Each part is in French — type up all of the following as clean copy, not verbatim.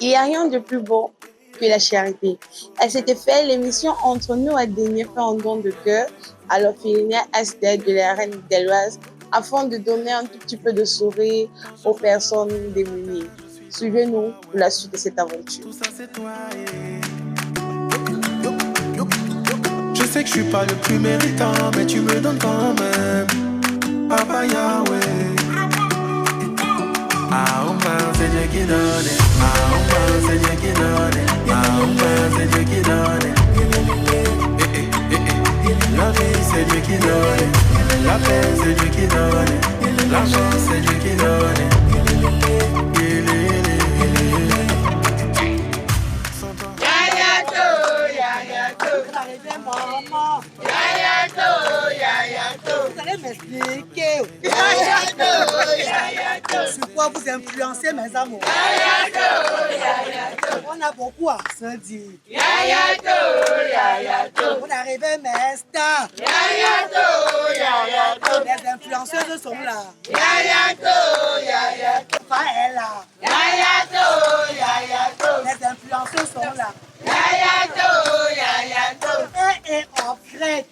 Il n'y a rien de plus beau que la charité. À cet effet, l'émission Entre nous a daigné faire un don de cœur à l'orphelinat Asted de la Reine d'Eloise afin de donner un tout petit peu de sourire aux personnes démunies. Suivez-nous pour la suite de cette aventure. Je sais que je suis pas le plus méritant, mais tu me donnes quand même. Papa Yahweh. Ah, oh man, c'est Dieu qui donne. Ah, oh man, c'est Dieu qui donne. Ah, oh man, c'est Dieu qui donne. La vie, c'est Dieu qui donne. La paix, c'est Dieu qui donne. L'argent, c'est Dieu qui donne. Vous allez m'expliquer sur quoi vous influencez mes amours. On a beaucoup à se dire. Vous arrivez mes stars. Les influenceuses sont là. Enfin, elle est là. Les influenceuses sont là. Et upgrade.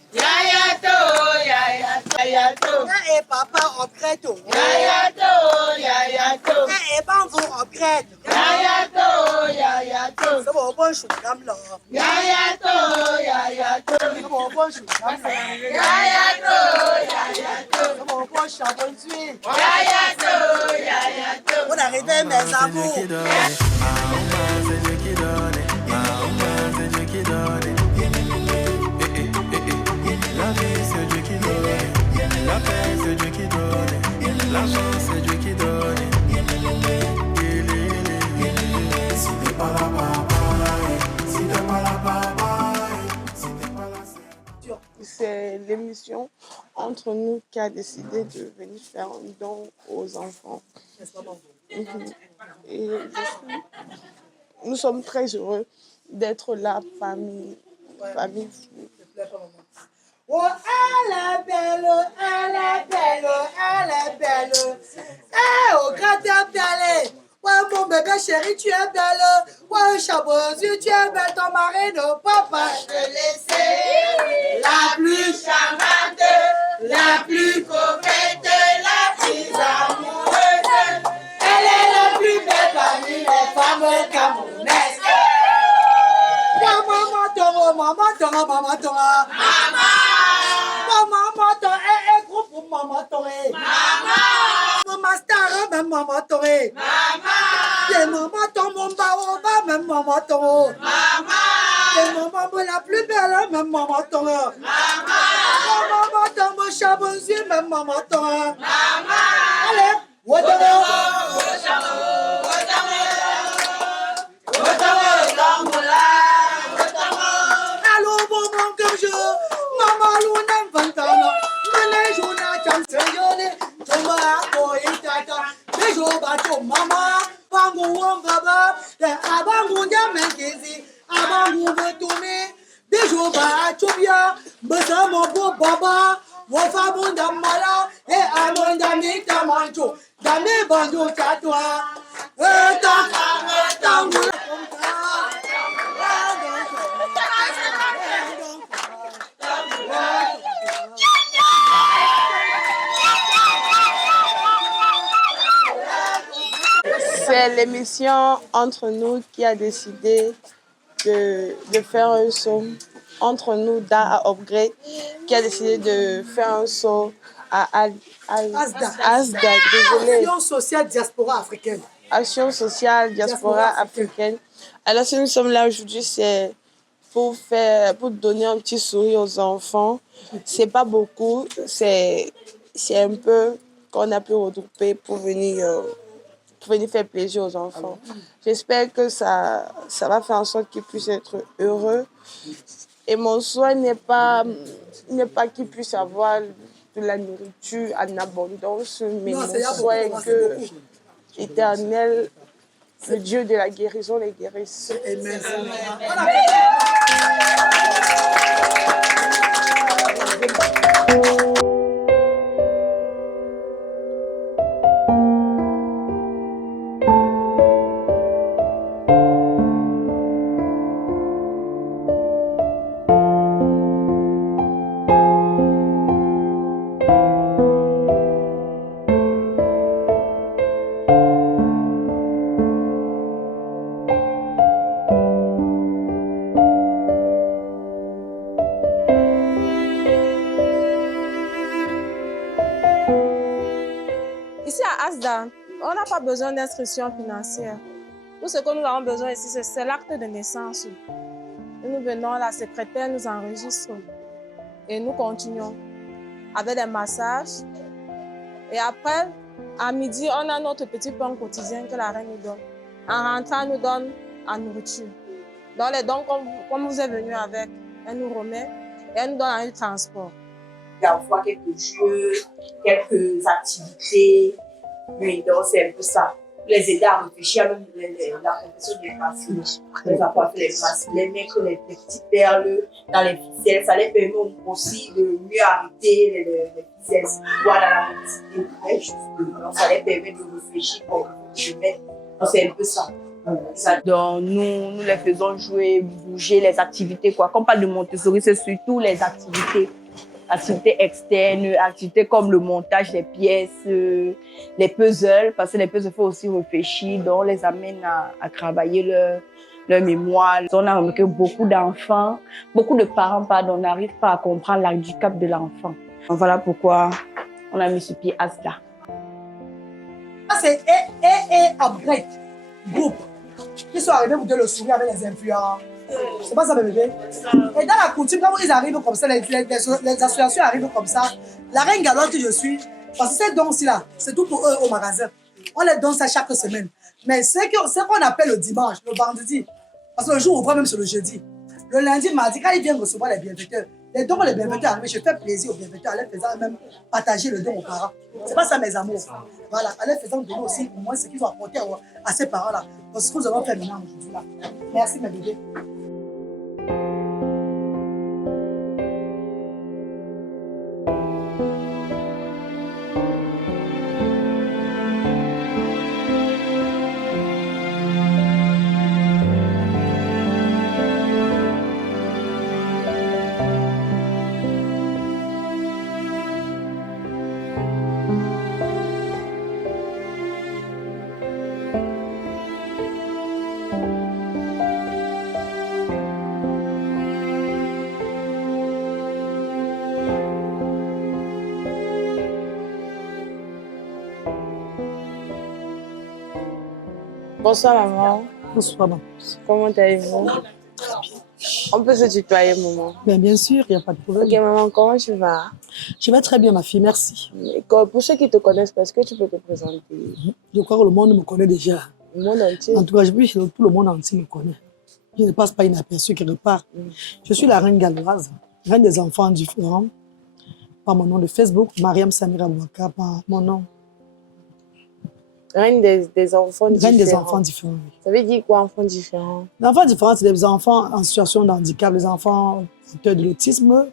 Et papa upgrade. Et bango upgrade. C'est bon, bon chou comme là. C'est bon, bon chou comme là. C'est bon, bon charbon d'huile. On arrive mes amours. La vie, c'est Dieu qui donne. La paix, c'est Dieu qui donne. L'argent, c'est Dieu qui donne. Si t'es pas là, papa. Si t'es pas là, papa. Si t'es pas là, C'est l'émission Entre nous qui a décidé de venir faire un don aux enfants. Et nous sommes très heureux d'être là, famille. Oh, elle est belle, elle est belle, elle est belle. Eh, oh, quand t'es belle. Ouais, mon bébé chéri, tu es belle. Ouais, Chabozu, tu es belle. Ton mari ne peut pas te laisser. La plus charmante, la plus coquette, la plus amoureuse. Elle est la plus belle parmi les femmes camerounaises. Maman Toro, maman Toro, maman Toro. Maman Toro, groupe maman Toro. Maman Star, même maman Toro. Et maman Toro, mon baoba, même maman Toro. Et maman la plus belle, même maman Toro. Maman Toro, mon chabonzu, même maman Toro. Allez, Wotoro. Mama, bangu wongaba, abangu nyamengezi, abangu betumi, bijuba chubia, besamo bo baba, wofa bunda mala, amonda mita mancho, dami banjo chatwa, tangu. C'est l'émission Entre nous qui a décidé de faire un saut. Entre nous, à Upgrade, qui a décidé de faire un saut à Asda. Désolé. Action sociale diaspora africaine. Action sociale diaspora africaine. Alors si nous sommes là aujourd'hui, c'est pour donner un petit sourire aux enfants. C'est pas beaucoup, c'est un peu qu'on a pu regrouper pour venir faire plaisir aux enfants. J'espère que ça va faire en sorte qu'ils puissent être heureux. Et mon souhait n'est pas qu'ils puissent avoir de la nourriture en abondance, mais mon souhait est que l'Éternel, le Dieu de la guérison, les guérisse. Amen. Ici à Asda, on n'a pas besoin d'inscription financière. Tout ce que nous avons besoin ici, c'est l'acte de naissance. Et nous venons, la secrétaire nous enregistre et nous continuons avec des massages. Et après, à midi, on a notre petit pain quotidien que la reine nous donne. En rentrant, elle nous donne la nourriture. Donc les dons, comme vous êtes venu avec, elle nous remet et elle nous donne un transport. Il y a parfois quelques jeux, quelques activités. Oui, donc c'est un peu ça. Les aider à réfléchir à même la confection des bracelets. Les apporter les bracelets, mettre les petites perles dans les ficelles. Ça les permet aussi de mieux arrêter les ficelles. Voilà la mobilité. Donc ça les permet de réfléchir pour je mets. Donc c'est un peu ça. Donc nous les faisons jouer, bouger les activités quoi. Quand on parle de Montessori, c'est surtout les activités. Activités externes, activités comme le montage des pièces, les puzzles, parce que les puzzles, il faut aussi réfléchir, donc on les amène à travailler leur mémoire. On a remarqué que beaucoup d'enfants, beaucoup de parents, pardon, n'arrivent pas à comprendre l'handicap de l'enfant. Voilà pourquoi on a mis sur pied Asda. C'est Upgrade Group qui sont arrivés pour donner le sourire avec les influents. C'est pas ça, mes bébés. Et dans la coutume, quand ils arrivent comme ça, les associations arrivent comme ça, la reine galloise que je suis, parce que ces dons-ci-là, c'est tout pour eux au magasin. On les donne ça chaque semaine. Mais c'est ce qu'on appelle le dimanche, le vendredi, parce que le jour ouvrant même c'est le jeudi. Le lundi, mardi, quand ils viennent recevoir les bienfaiteurs, les dons, les bienfaiteurs arrivent, je fais plaisir aux bienfaiteurs en les faisant même partager le don aux parents. C'est pas ça, mes amours. Voilà, en les faisant donner aussi au moins ce qu'ils ont apporté à ces parents-là. Parce que ce que nous avons fait maintenant aujourd'hui là. Merci, mes bébés. Bonsoir maman. Bonsoir, maman. Comment allez-vous? On peut se tutoyer maman. Bien sûr, il n'y a pas de problème. Ok maman, comment tu vas? Je vais très bien, ma fille, merci. Pour ceux qui te connaissent, est-ce que tu peux te présenter? Je crois que le monde me connaît déjà. Le monde entier? En tout cas, oui, tout le monde entier me connaît. Je ne passe pas inaperçu quelque part. Je suis la reine galloise, reine des enfants différents, par mon nom de Facebook, Mariam Samira Bouaka, par mon nom. Reine des enfants différents. Reine des enfants différents, oui. Ça veut dire quoi, enfants différents? Les enfants différents, c'est les enfants en situation de handicap, les enfants atteints de l'autisme,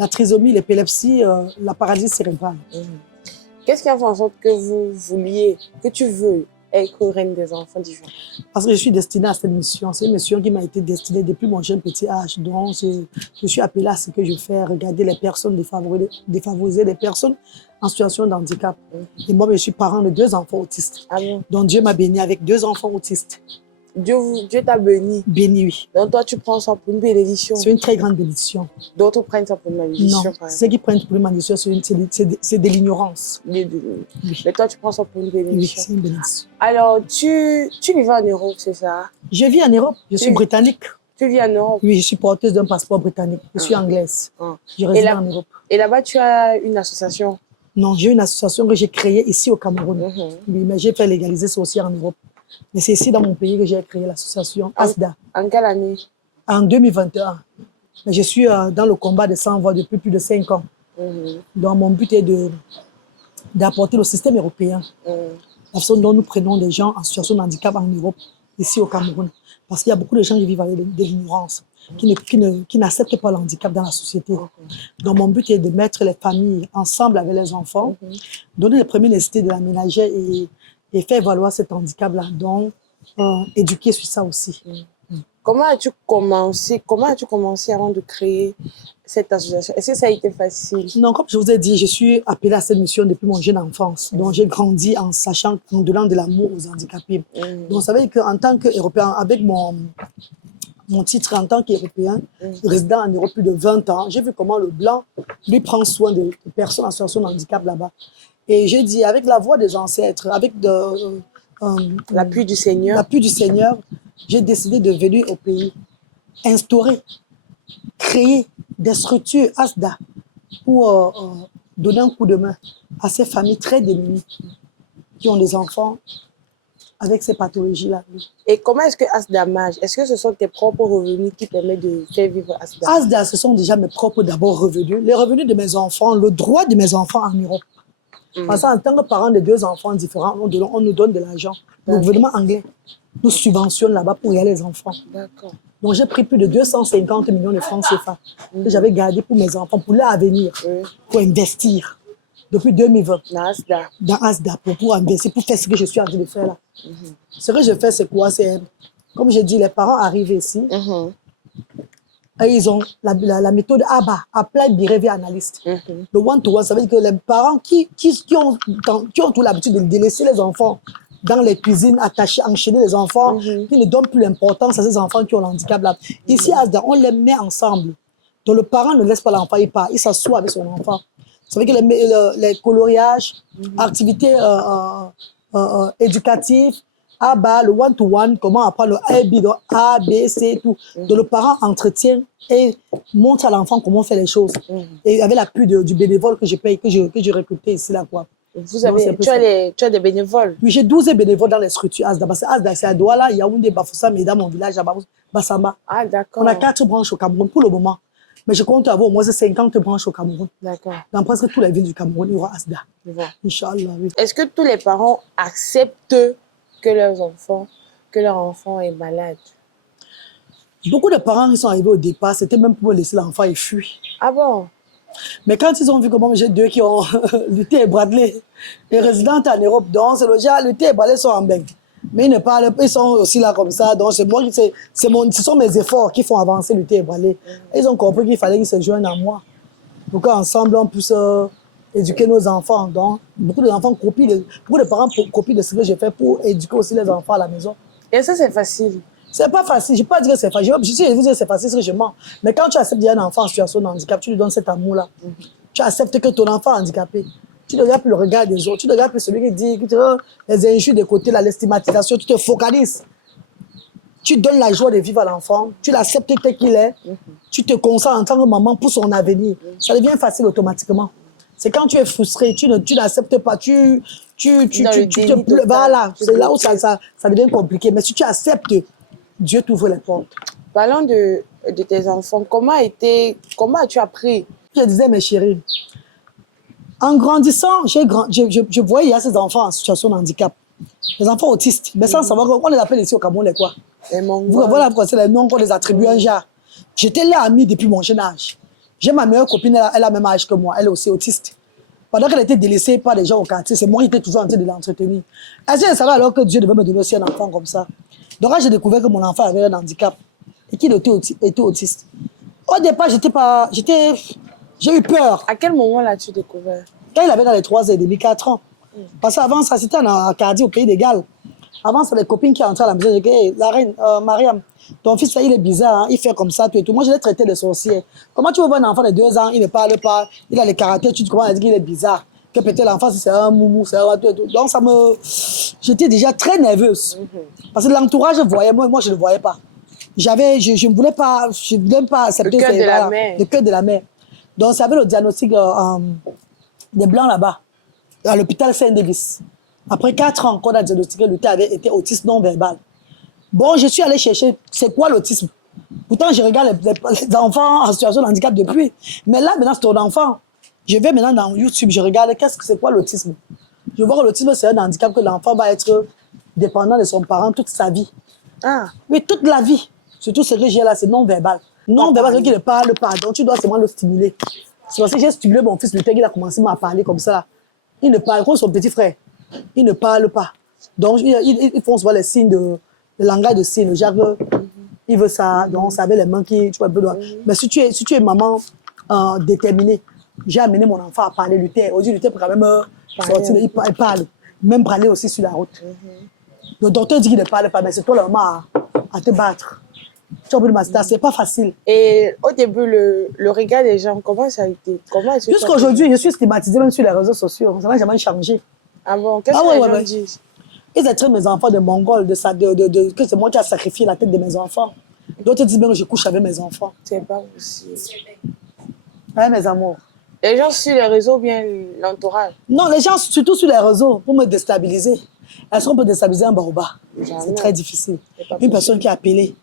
la trisomie, l'épilepsie, la paralysie cérébrale. Qu'est-ce qui a fait en sorte que vous vouliez, que tu veux être reine des enfants différents? Parce que je suis destinée à cette mission. C'est une mission qui m'a été destinée depuis mon jeune petit âge. Donc, je suis appelée à ce que je fais, regarder les personnes défavorisées, les personnes en situation de handicap. Et moi, je suis parent de 2 enfants autistes. Ah bon? Donc, Dieu m'a béni avec 2 enfants autistes. Dieu t'a béni. Béni, oui. Donc toi, tu prends ça pour une bénédiction. C'est une très grande bénédiction. D'autres prennent ça pour une malédiction. Non, ceux qui prennent pour une malédiction, c'est de l'ignorance. Mais toi, tu prends ça pour une bénédiction. Oui, c'est une bénédiction. Alors, tu vivais en Europe, c'est ça? Je vis en Europe, je suis britannique. Tu vis en Europe? Oui, je suis porteuse d'un passeport britannique. Je suis anglaise. Je réside en Europe. Et là-bas, tu as une association? Non, j'ai une association que j'ai créée ici au Cameroun. Oui, mais j'ai fait légaliser ça aussi en Europe. Mais c'est ici dans mon pays que j'ai créé l'association Asda. En quelle année? En 2021. Mais je suis dans le combat des sans-voix depuis plus de 5 ans. Donc mon but est d'apporter le système européen. La façon dont nous prenons des gens en situation de handicap en Europe, ici au Cameroun. Parce qu'il y a beaucoup de gens qui vivent avec de l'ignorance, qui n'acceptent pas le handicap dans la société. Donc mon but est de mettre les familles ensemble avec les enfants, donner les premières nécessités de la ménagère et faire valoir cet handicap-là. Donc, éduquer sur ça aussi. Comment as-tu commencé avant de créer cette association? Est-ce que ça a été facile? Non, comme je vous ai dit, je suis appelée à cette mission depuis mon jeune enfance. Donc, j'ai grandi en sachant, en donnant de l'amour aux handicapés. Donc, ça veut dire qu'en tant qu'Européen, avec mon titre en tant qu'Européen, résident en Europe plus de 20 ans, j'ai vu comment le blanc lui prend soin des personnes en situation de handicap là-bas. Et j'ai dit, avec la voix des ancêtres, avec L'appui du Seigneur. l'appui du Seigneur, j'ai décidé de venir au pays, instaurer, créer des structures ASDA pour donner un coup de main à ces familles très démunies qui ont des enfants avec ces pathologies-là. Et comment est-ce que Asda marche? Est-ce que ce sont tes propres revenus qui permettent de faire vivre Asda? ASDA, ce sont déjà mes propres d'abord revenus, les revenus de mes enfants, le droit de mes enfants en Europe. Parce qu'en tant que parents de 2 enfants différents, on nous donne de l'argent. Le gouvernement anglais nous subventionne là-bas pour y aller les enfants. D'accord. Donc j'ai pris plus de 250 millions de francs CFA que j'avais gardés pour mes enfants, pour leur avenir, pour investir depuis 2020 dans ASDA, pour investir, pour faire ce que je suis en train de faire là. Ce que je fais, c'est quoi? C'est, comme je dis, les parents arrivent ici, et ils ont la méthode ABA, Applied Behavior Analyst. Le one-to-one, ça veut dire que les parents qui ont tout l'habitude de laisser les enfants dans les cuisines, attachés, enchaîner les enfants, qui ne donnent plus l'importance à ces enfants qui ont le handicap là. Ici, à Asda, on les met ensemble. Donc le parent ne laisse pas l'enfant, il part, il s'assoit avec son enfant. Ça veut dire que les coloriages, activités éducatives, ABA, le one-to-one, comment apprendre le A, B, C, tout. Donc le parent entretient et montre à l'enfant comment faire les choses. Et avec l'appui du bénévole que je paye, que j'ai recruté ici là, quoi. Tu as des bénévoles? Oui, j'ai 12 bénévoles dans les structures ASDA. Parce que ASDA, c'est à Douala, Yaoundé, Bafoussam et dans mon village, à Bassamba. Ah, d'accord. On a 4 branches au Cameroun pour le moment. Mais je compte avoir au moins 50 branches au Cameroun. D'accord. Dans presque toutes les villes du Cameroun, il y aura ASDA. Inch'Allah, oui. Est-ce que tous les parents acceptent que leur enfant est malade? Beaucoup de parents qui sont arrivés au départ, c'était même pour laisser l'enfant et fuir. Ah bon? Mais quand ils ont vu comment j'ai 2 qui ont lutté et bradlé, les résidentes en Europe, donc c'est le genre, lutté et bradlé sont en bain. Mais ils ne parlent pas, ils sont aussi là comme ça. Donc ce sont mes efforts qui font avancer lutté et bradlé. Ils ont compris qu'il fallait qu'ils se joignent à moi. Donc ensemble, on puisse éduquer nos enfants. Donc beaucoup de parents copient de ce que j'ai fait pour éduquer aussi les enfants à la maison. Et ça, c'est facile? C'est pas facile, je ne vais pas dire que c'est facile. Je vais vous dire que c'est facile, c'est que je mens. Mais quand tu acceptes un enfant en situation de handicap, tu lui donnes cet amour-là. Tu acceptes que ton enfant est handicapé. Tu ne regardes plus le regard des autres. Tu ne regardes plus celui qui dit les injures de côté, la stigmatisation. Tu te focalises. Tu donnes la joie de vivre à l'enfant. Tu l'acceptes tel qu'il est. Tu te concentres en tant que maman pour son avenir. Ça devient facile automatiquement. C'est quand tu es frustré, tu n'acceptes pas, tu te pleures. Voilà, c'est là où ça devient compliqué. Mais si tu acceptes, Dieu t'ouvre les portes. Parlons de tes enfants. Comment as-tu appris? Je disais, mes chéris, en grandissant, je voyais ces enfants en situation de handicap. Les enfants autistes. Mais sans savoir qu'on les appelle ici au Cameroun, les quoi? Voilà pourquoi c'est les noms qu'on les attribue un genre. J'étais là amie depuis mon jeune âge. J'ai ma meilleure copine, elle a le même âge que moi. Elle est aussi autiste. Pendant qu'elle était délaissée par les gens au quartier, c'est moi qui étais toujours en train de l'entretenir. Est-ce que je savais alors que Dieu devait me donner aussi un enfant comme ça? Donc là, j'ai découvert que mon enfant avait un handicap et qu'il était autiste. Au départ, j'ai eu peur. À quel moment l'as-tu découvert? Quand il avait dans les 3 ans et demi, 4 ans. Parce qu'avant ça, c'était en Acadie, au pays des Galles. Avant, c'est les copines qui entraient à la maison. J'ai dit, hey, la reine, Mariam, ton fils, là, il est bizarre, hein, il fait comme ça, tout et tout. Moi, je l'ai traité de sorcier. Comment tu veux voir un enfant de 2 ans, il ne parle pas, il a les caractères, tu commences à dire qu'il est bizarre. Que peut-être l'enfant, c'est un moumou, c'est un tout et tout. Donc, j'étais déjà très nerveuse. Parce que l'entourage voyait, moi, je ne le voyais pas. Je ne voulais pas accepter le cœur de la mère. Le cœur de la mère. Donc, ça avait le diagnostic des Blancs là-bas, à l'hôpital Saint-Davis. Après 4 ans qu'on a diagnostiqué, le avait été autiste non verbal. Bon, je suis allée chercher, c'est quoi l'autisme? Pourtant, je regarde les enfants en situation de handicap depuis. Mais là, maintenant, c'est ton enfant. Je vais maintenant dans YouTube, je regarde c'est quoi l'autisme. Je vois que l'autisme, c'est un handicap que l'enfant va être dépendant de son parent toute sa vie. Ah. Oui, toute la vie. Surtout ce que j'ai là, c'est non-verbal. Non-verbal, c'est qu'il ne parle pas. Donc, tu dois seulement le stimuler. C'est parce que j'ai stimulé mon fils, le temps qu'il a commencé à parler comme ça. Il ne parle comme son petit frère. Il ne parle pas. Donc, ils font souvent les signes le langage de signes. Genre, il veut ça. Donc, ça avec les mains qui... Tu vois, mais si tu es maman déterminée, j'ai amené mon enfant à parler, lutter. Aujourd'hui, lutter pour quand même sortir, il parle. Même parler aussi sur la route. Le docteur dit qu'il ne parle pas, mais c'est toi la maman à te battre. Tu as oublié de master, c'est pas facile. Et au début, le regard des gens, comment ça a été? Comment est-ce que Jusqu'à aujourd'hui, je suis stigmatisée même sur les réseaux sociaux. Ça n'a jamais changé. Ah bon? Qu'est-ce Ah que ouais, les ouais, gens ouais. disent? Ils traitent mes enfants de mongols, que c'est moi qui ai sacrifié la tête de mes enfants. D'autres disent même que je couche avec mes enfants. C'est pas possible. Ouais, mes amours. Les gens sur les réseaux ou bien l'entourage? Non, les gens, surtout sur les réseaux, pour me déstabiliser. Est-ce qu'on peut déstabiliser un baobab? Jamais. C'est très difficile. C'est pas Une personne qui est appelée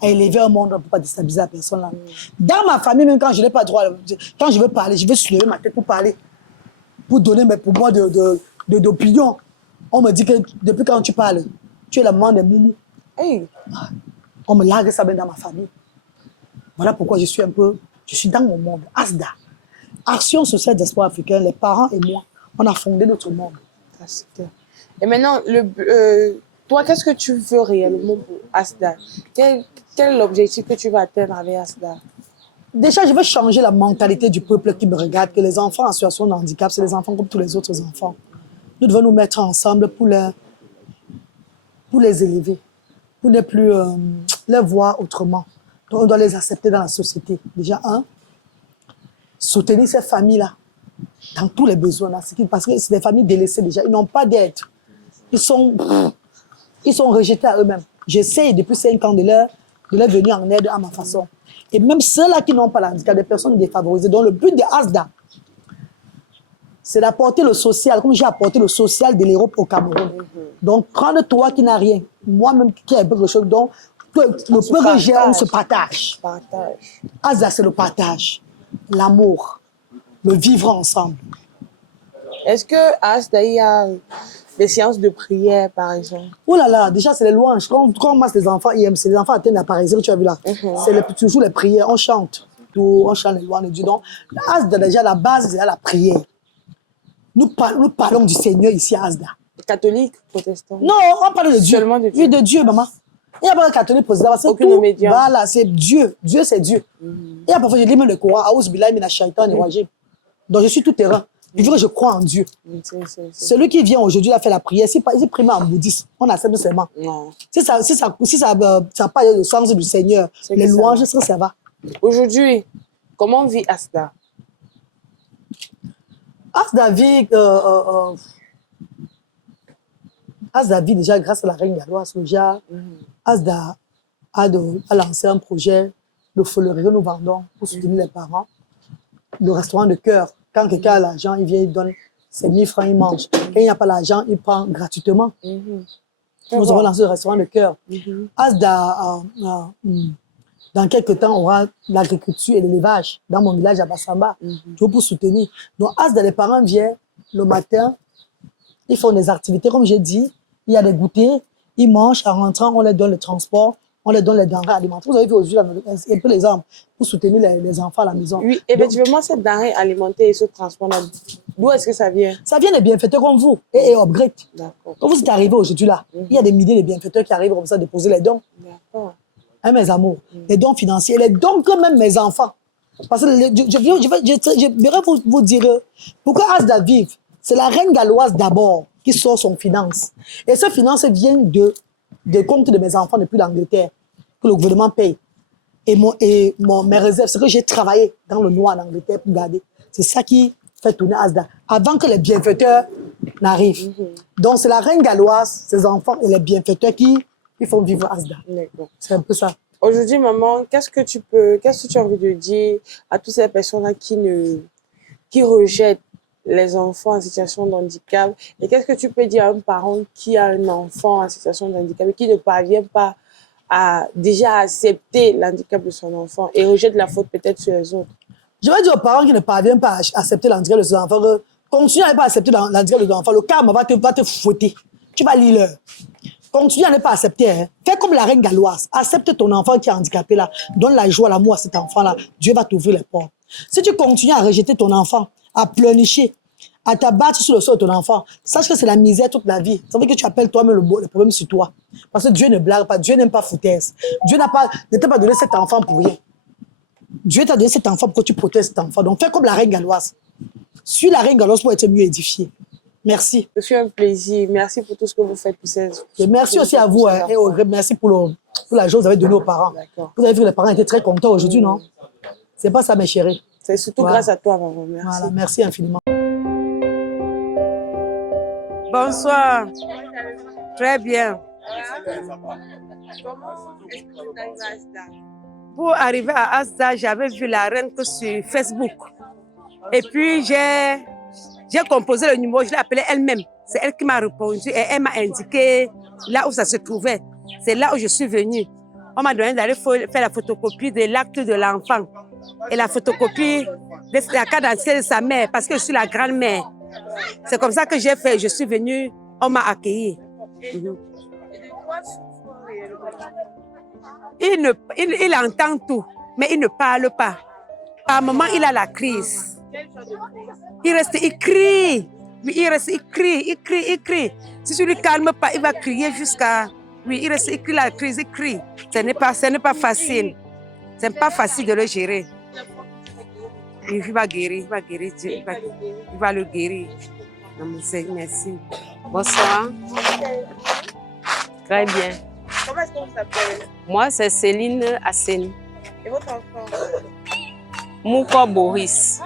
à élever un monde, on ne peut pas déstabiliser la personne là. Dans ma famille, même quand je n'ai pas droit, quand je veux parler, je veux soulever ma tête pour parler, pour donner mes pouvoirs d'opinion. On me dit que depuis quand tu parles, tu es la maman des moumous. Hey. On me largue ça bien dans ma famille. Voilà pourquoi je suis dans mon monde. ASDA, Action sociale d'espoir africain, les parents et moi, on a fondé notre monde. Ah, super. Et maintenant, toi, qu'est-ce que tu veux réellement pour ASDA? Quel est l'objectif que tu vas atteindre avec ASDA? Déjà, je veux changer la mentalité du peuple qui me regarde, que les enfants en situation de handicap, c'est les enfants comme tous les autres enfants. Nous devons nous mettre ensemble pour les élever, pour ne plus les voir autrement. Donc, on doit les accepter dans la société. Déjà, soutenir ces familles-là dans tous les besoins. Parce que c'est des familles délaissées déjà. Ils n'ont pas d'aide. Ils sont rejetés à eux-mêmes. J'essaie depuis 5 ans de leur venir en aide à ma façon. Et même ceux-là qui n'ont pas l'handicap, des personnes défavorisées. Donc, le but de ASDA, c'est d'apporter le social, comme j'ai apporté le social de l'Europe au Cameroun. Donc, prendre toi qui n'as rien, moi-même qui ai quelque chose, donc, le peu que j'ai, on se partage. ASDA, c'est le partage, l'amour, le vivre ensemble. Est-ce que ASDA, il y a des séances de prière, par exemple? Oh là là, déjà, c'est les louanges. Quand on masse les enfants, c'est les enfants atteignent la paralysie, tu as vu là. C'est toujours les prières, on chante. On chante les louanges de Dieu. Donc, ASDA, déjà, la base, c'est la prière. Nous parlons du Seigneur ici à ASDA. Catholique, protestant? Non, on parle de Dieu. Seulement de Dieu. Oui, de Dieu, maman. Il n'y a pas de catholique protestant. Aucune médium. Voilà, c'est Dieu. Dieu, c'est Dieu. Il y a parfois, je lis même le Coran. Aouz billahi mina shaitan et rajim. Donc, je suis tout terrain. Il faut que je crois en Dieu. Celui qui vient aujourd'hui, il a fait la prière. Si il est primé en bouddhisme, on accepte seulement. Non. Si ça n'a pas le sens du Seigneur, les louanges, ça va. Aujourd'hui, comment vit ASDA? ASDA vit déjà grâce à la reine galloise. Déjà, ASDA a lancé un projet de folerie que nous vendons pour soutenir les parents. Le restaurant de cœur. Quand quelqu'un a l'argent, il vient, il donne ses 1000 francs, il mange. Quand il n'y a pas l'argent, il prend gratuitement. Nous avons lancé le restaurant de cœur. ASDA, dans quelques temps, aura l'agriculture et l'élevage dans mon village à Bassamba, toujours pour soutenir. Donc, ASDA, les parents viennent le matin, ils font des activités, comme j'ai dit, il y a des goûters, ils mangent, en rentrant, on leur donne le transport, on leur donne les denrées alimentaires. Vous avez vu aujourd'hui un peu l'exemple pour soutenir les enfants à la maison. Oui, effectivement, cette denrée alimentaire et ce transport-là, d'où est-ce que ça vient? Ça vient des bienfaiteurs comme vous et upgrade. D'accord. Quand vous êtes arrivés aujourd'hui là, il y a des milliers de bienfaiteurs qui arrivent comme ça déposer les dons. D'accord. Hein, mes amours, les dons financiers, les dons que même mes enfants. Parce que je vais vous dire pourquoi ASDA vive. C'est la reine galloise d'abord qui sort son finance. Et cette finance vient des comptes de mes enfants depuis l'Angleterre, que le gouvernement paye. Et mes réserves, c'est que j'ai travaillé dans le noir en Angleterre pour garder. C'est ça qui fait tourner ASDA, avant que les bienfaiteurs n'arrivent. Donc, c'est la reine galloise, ses enfants et les bienfaiteurs qui font vivre ASDA. C'est un peu ça. Aujourd'hui, maman, qu'est-ce que tu as envie de dire à toutes ces personnes-là qui rejettent les enfants en situation de handicap? Et qu'est-ce que tu peux dire à un parent qui a un enfant en situation de handicap et qui ne parvient pas à déjà accepter l'handicap de son enfant et rejette la faute peut-être sur les autres? Je vais dire aux parents qui ne parviennent pas à accepter l'handicap de ses enfants que continue à ne pas accepter l'handicap de ton enfant, le karma va te fouetter. Tu vas lire l'heure. Continue à ne pas accepter. Hein. Fais comme la reine galloise. Accepte ton enfant qui est handicapé là. Donne la joie, l'amour à cet enfant-là. Dieu va t'ouvrir les portes. Si tu continues à rejeter ton enfant, à pleurnicher, à t'abattre sur le sol de ton enfant, sache que c'est la misère toute la vie. Ça veut dire que tu appelles toi-même le problème sur toi. Parce que Dieu ne blague pas. Dieu n'aime pas foutaise. Dieu ne t'a pas donné cet enfant pour rien. Dieu t'a donné cet enfant pour que tu protèges cet enfant. Donc fais comme la reine galloise. Suis la reine galloise pour être mieux édifié. Merci. Ce fut un plaisir. Merci pour tout ce que vous faites pour ces... Et merci aussi à vous, hein, et merci pour la joie que vous avez donnée aux parents. Vous avez vu que les parents étaient très contents aujourd'hui, non? C'est pas ça, mes chéris. C'est surtout grâce à toi, maman. Merci. Voilà, merci infiniment. Bonsoir. Très bien. Pour arriver à Asda, j'avais vu la reine que sur Facebook. Et puis, j'ai composé le numéro, je l'ai appelée elle-même. C'est elle qui m'a répondu et elle m'a indiqué là où ça se trouvait. C'est là où je suis venue. On m'a donné d'aller faire la photocopie de l'acte de l'enfant et la photocopie de la carte d'identité de sa mère parce que je suis la grand-mère. C'est comme ça que j'ai fait. Je suis venue, on m'a accueilli. Il entend tout, mais il ne parle pas. Par moment, il a la crise. Il crie. Oui, il crie. Si tu ne lui calmes pas, il va crier jusqu'à... Oui, il crie la crise, il crie. Ce n'est pas facile. Ce n'est pas facile de le gérer. Il va guérir, il va le guérir. Merci. Bonsoir. Très bien. Comment est-ce que vous s'appelez? Moi, c'est Céline Asseni. Et votre enfant? Mouko Boris.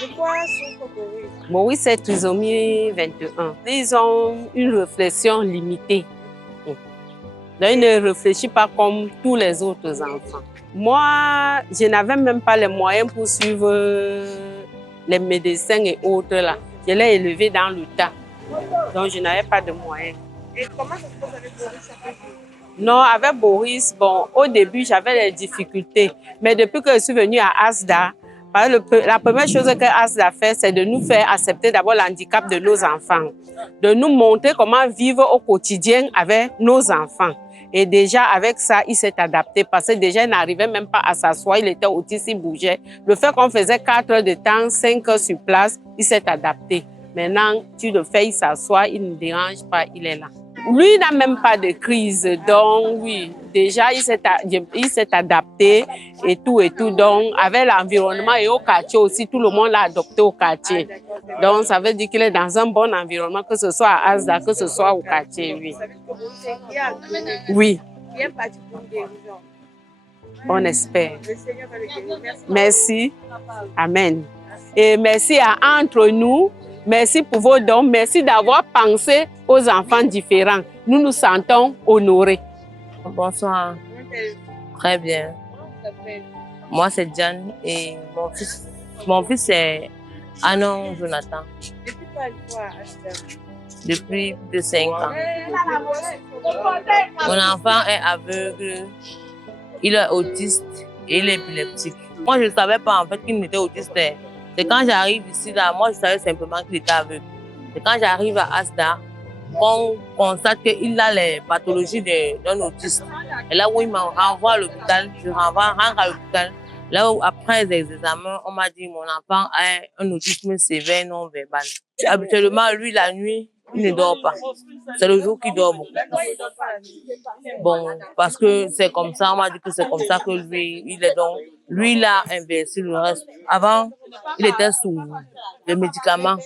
De quoi souffre Boris? Boris c'est trisomie 21. Ils ont une réflexion limitée. Donc, ils ne réfléchissent pas comme tous les autres enfants. Moi, je n'avais même pas les moyens pour suivre les médecins et autres là. Je l'ai élevé dans le tas. Donc, je n'avais pas de moyens. Et comment ça se passe avec Boris? Non, avec Boris, bon, au début, j'avais des difficultés. Mais depuis que je suis venue à Asda, la première chose que Asda fait, c'est de nous faire accepter d'abord l'handicap de nos enfants. De nous montrer comment vivre au quotidien avec nos enfants. Et déjà, avec ça, il s'est adapté parce que déjà, il n'arrivait même pas à s'asseoir. Il était autiste, il bougeait. Le fait qu'on faisait 4 heures de temps, 5 heures sur place, il s'est adapté. Maintenant, tu le fais, il s'assoit, il ne dérange pas, il est là. Lui, il n'a même pas de crise. Donc, oui, déjà, il s'est adapté et tout. Donc, avec l'environnement et au quartier aussi, tout le monde l'a adopté au quartier. Donc, ça veut dire qu'il est dans un bon environnement, que ce soit à Asda, que ce soit au quartier, oui. Oui. On espère. Merci. Amen. Et merci à entre nous. Merci pour vos dons. Merci d'avoir pensé aux enfants différents. Nous nous sentons honorés. Bonsoir. Très bien. Moi, c'est Diane et mon fils c'est Anon Jonathan. Depuis quoi Depuis plus de 5 ans. Mon enfant est aveugle, il est autiste et il est épileptique. Moi, je ne savais pas en fait qu'il était autiste. C'est quand j'arrive ici, là, moi, je savais simplement qu'il était aveugle. C'est quand j'arrive à Asda, qu'on constate qu'il a les pathologies d'un autiste. Et là où il me renvoie à l'hôpital, je rentre à l'hôpital. Là où, après les examens, on m'a dit que mon enfant a un autisme sévère non verbal. Habituellement, lui, la nuit, il ne dort pas. C'est le jour qu'il dort beaucoup. Bon, parce que c'est comme ça, on m'a dit que c'est comme ça que lui, il est donc... Lui, il a inversé le reste. Avant, il était sous les médicaments.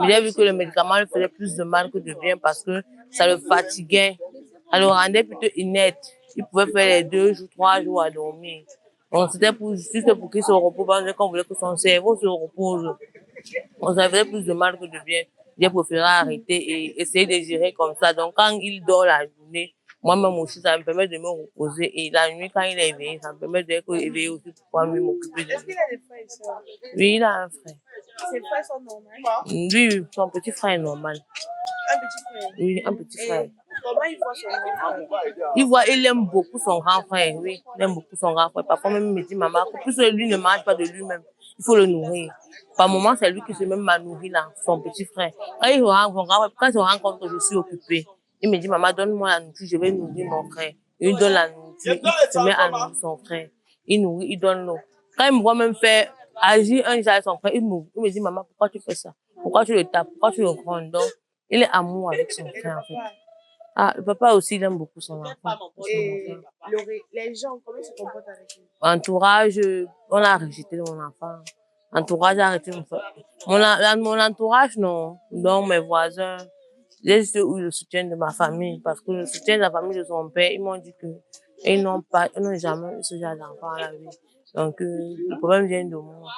Mais j'ai vu que le médicament lui faisait plus de mal que de bien parce que ça le fatiguait. Ça le rendait plutôt inerte. Il pouvait faire les 2 jours, 3 jours à dormir. Donc, c'était juste pour qu'il se repose parce qu'on voulait que son cerveau se repose. Donc, ça faisait plus de mal que de bien. J'ai préféré arrêter et essayer de gérer comme ça. Donc, quand il dort la journée, moi-même aussi, ça me permet de me reposer. Et la nuit, quand il est éveillé, ça me permet d'être éveillé aussi pour pouvoir m'occuper de lui. Est-ce qu'il a des frères et sœurs? Oui, il a un frère. Ses frères sont normaux? Oui, son petit frère est normal. Un petit frère? Oui, un petit frère. Comment il voit son grand frère? Il aime beaucoup son grand frère, oui. Il aime beaucoup son grand frère. Parfois même, il me dit, maman, puisque lui ne mange pas de lui-même, il faut le nourrir. Par moment, c'est lui qui se met à nourrir là, son petit frère. Quand il se rend compte que je suis occupée, il me dit, maman, donne-moi la nourriture, je vais nourrir mon frère. Il lui donne la nourriture, il se met à nourrir son frère. Il nourrit, il donne l'eau. Quand il me voit même faire agir un jour avec son frère, il me dit, maman, pourquoi tu fais ça? Pourquoi tu le tapes? Pourquoi tu le grondes? Donc, il est amour avec son frère, en fait. Ah, le papa aussi, il aime beaucoup son enfant. Et les gens, comment ils se comportent avec lui? Entourage, on a rejeté mon enfant. entourage a arrêté de me faire. Mon entourage, non. Donc, mes voisins, j'ai juste eu le soutien de ma famille. Parce que le soutien de la famille de son père, ils m'ont dit que ils n'ont jamais eu ce genre d'enfant à la vie. Donc, le problème vient de moi.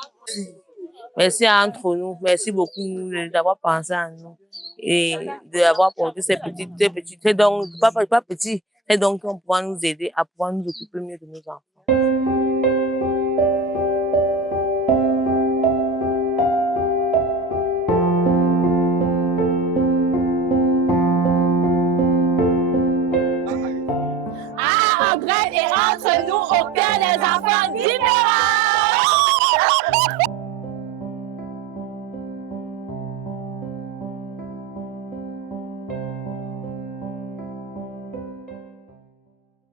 Merci entre nous. Merci beaucoup d'avoir pensé à nous. Et d'avoir porté ces dons, pas petits, ces dons qui vont pouvoir nous aider à pouvoir nous occuper mieux de nos enfants.